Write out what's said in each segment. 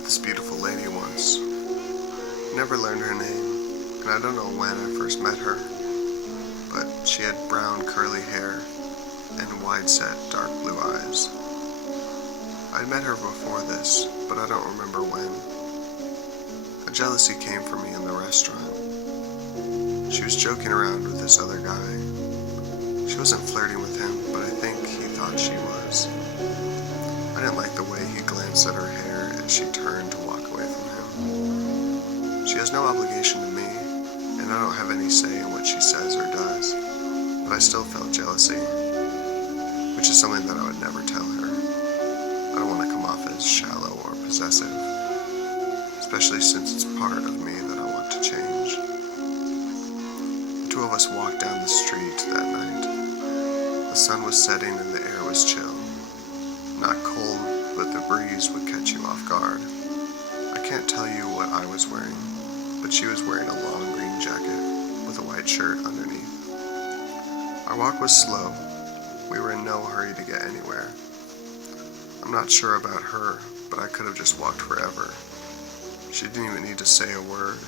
met this beautiful lady once. Never learned her name, and I don't know when I first met her, but she had brown curly hair and wide-set dark blue eyes. I'd met her before this, but I don't remember when. A jealousy came for me in the restaurant. She was joking around with this other guy. She wasn't flirting with him, but I think he thought she was. I didn't like the way he glanced at her hair as she turned to walk away from him. She has no obligation to me, and I don't have any say in what she says or does, but I still felt jealousy, which is something that I would never tell her. I don't want to come off as shallow or possessive, especially since it's part of me that I want to change. The two of us walked down the street that night. The sun was setting and the air was chill. Not cold, but the breeze would catch you off guard. I can't tell you what I was wearing, but she was wearing a long green jacket with a white shirt underneath. Our walk was slow. We were in no hurry to get anywhere. I'm not sure about her, but I could have just walked forever. She didn't even need to say a word,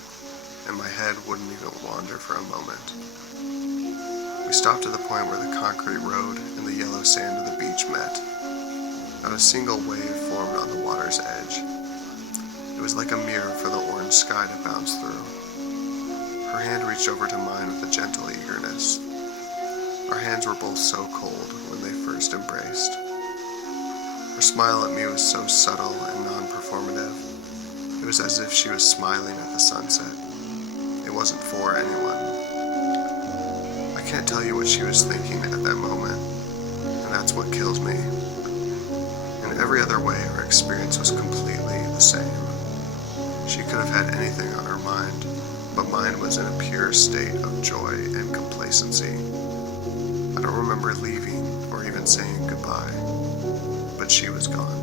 and my head wouldn't even wander for a moment. We stopped at the point where the concrete road and the yellow sand of the beach met. Not a single wave formed on the water's edge. It was like a mirror for the orange sky to bounce through. Her hand reached over to mine with a gentle eagerness. Our hands were both so cold when they first embraced. Her smile at me was so subtle and non-performative. It was as if she was smiling at the sunset. It wasn't for anyone. I can't tell you what she was thinking at that moment, and that's what kills me. In every other way, our experience was completely the same. She could have had anything on her mind, but mine was in a pure state of joy and complacency. I don't remember leaving or even saying goodbye, but she was gone.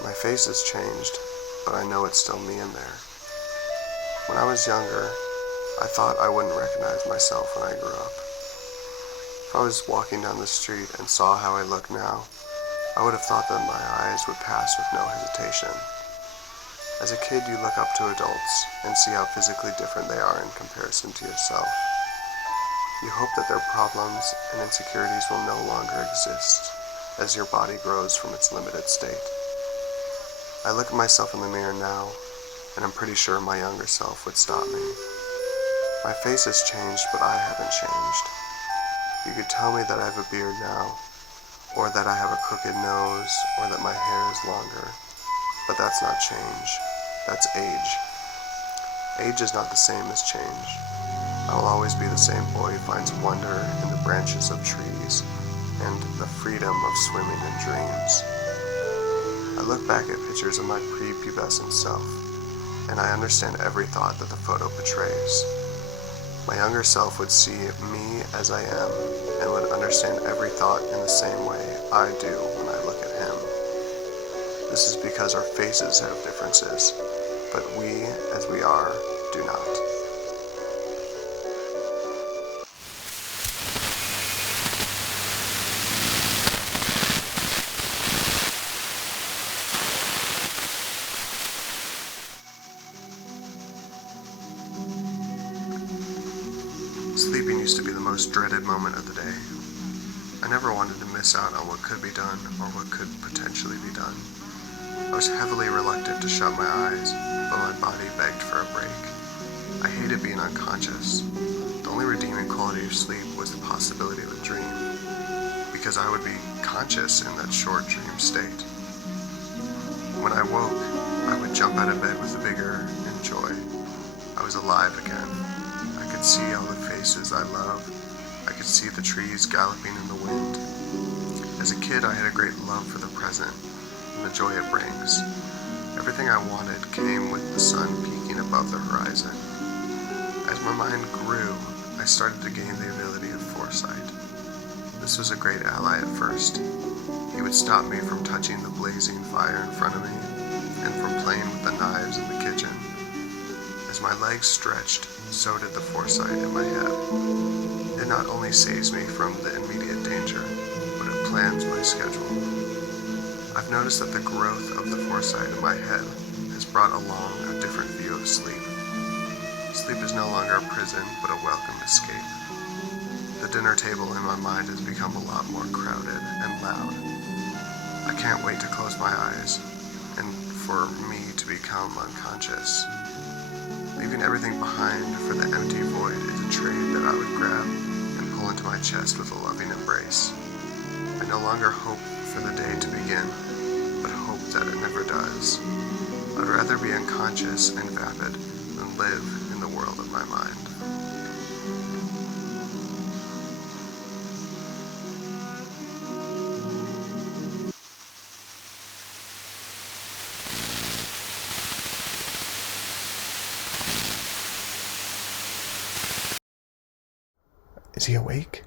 My face has changed, but I know it's still me in there. When I was younger, I thought I wouldn't recognize myself when I grew up. If I was walking down the street and saw how I look now, I would have thought that my eyes would pass with no hesitation. As a kid, you look up to adults and see how physically different they are in comparison to yourself. You hope that their problems and insecurities will no longer exist as your body grows from its limited state. I look at myself in the mirror now, and I'm pretty sure my younger self would stop me. My face has changed, but I haven't changed. You could tell me that I have a beard now, or that I have a crooked nose, or that my hair is longer, but that's not change. That's age. Age is not the same as change. I will always be the same boy who finds wonder in the branches of trees and the freedom of swimming in dreams. I look back at pictures of my prepubescent self, and I understand every thought that the photo portrays. My younger self would see me as I am, and would understand every thought in the same way I do when I look at him. This is because our faces have differences, but we, as we are, do not. Sleeping used to be the most dreaded moment of the day. I never wanted to miss out on what could be done or what could potentially be done. I was heavily reluctant to shut my eyes, but my body begged for a break. I hated being unconscious. The only redeeming quality of sleep was the possibility of a dream, because I would be conscious in that short dream state. When I woke, I would jump out of bed with vigor and joy. I was alive again. I could see all the faces I love. I could see the trees galloping in the wind. As a kid, I had a great love for the present and the joy it brings. Everything I wanted came with the sun peeking above the horizon. As my mind grew, I started to gain the ability of foresight. This was a great ally at first. He would stop me from touching the blazing fire in front of me, and from playing with the knives in the kitchen. As my legs stretched, so did the foresight in my head. It not only saves me from the immediate danger, but it plans my schedule. I've noticed that the growth of the foresight in my head has brought along a different view of sleep. Sleep is no longer a prison, but a welcome escape. The dinner table in my mind has become a lot more crowded and loud. I can't wait to close my eyes and for me to become unconscious. Leaving everything behind for the empty void is a trade that I would grab and pull into my chest with a loving embrace. I no longer hope for the day to begin, but hope that it never does. I'd rather be unconscious and vapid than live in the world of my mind. Is he awake?